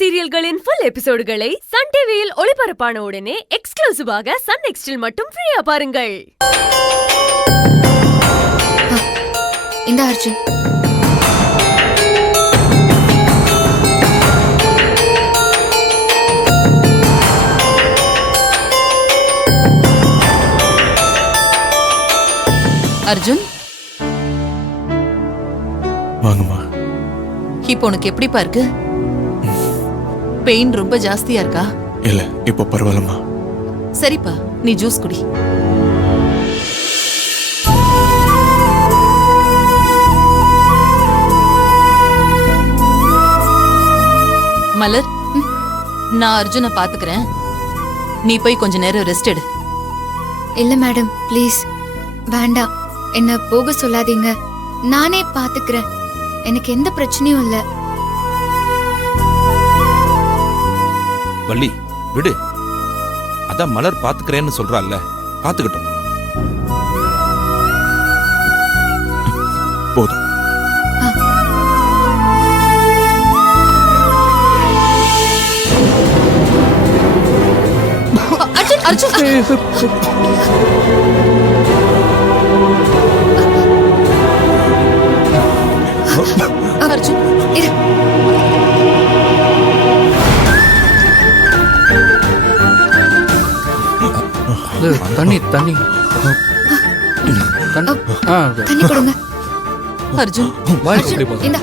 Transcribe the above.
சீரியல்களின் full எபிசோடுகளை Sun டிவியில் ஒளிபரப்பான உடனே எக்ஸ்க்ளூசிவாக சன் நெக்ஸ்டில் மட்டும் ஃப்ரீயா பாருங்கள். இந்த அர்ஜுன் அர்ஜுன், வாங்கம்மா. இப்போ உனக்கு எப்படிப்பா இருக்கு? பெயின் ரொம்ப ஜாஸ்தியா இருக்கா? இல்ல, இப்போ பரவாயில்லம்மா. சரிப்பா, நீ ஜூஸ் குடி. மலர், நான் அர்ஜுனை பாத்துக்கிறேன். நீ போய் கொஞ்ச நேரம் ரெஸ்ட் எடு. இல்ல மேடம், ப்ளீஸ் வேண்டாம், என்ன போக சொல்லாதீங்க. நானே பாத்துக்கிறேன், எனக்கு எந்த பிரச்சனையும் இல்ல. வள்ளி விடு, அதான் மலர் பாத்துக்கிறேன்னு சொல்றாள்ல, பாத்துக்கிட்டோம். போதும். அர்ஜுன், அர்ஜுன், அர்ஜுன், இரு. தண்ணி தண்ணி தண்ணி கொடுங்க. அர்ஜுன், வாய் இந்தா.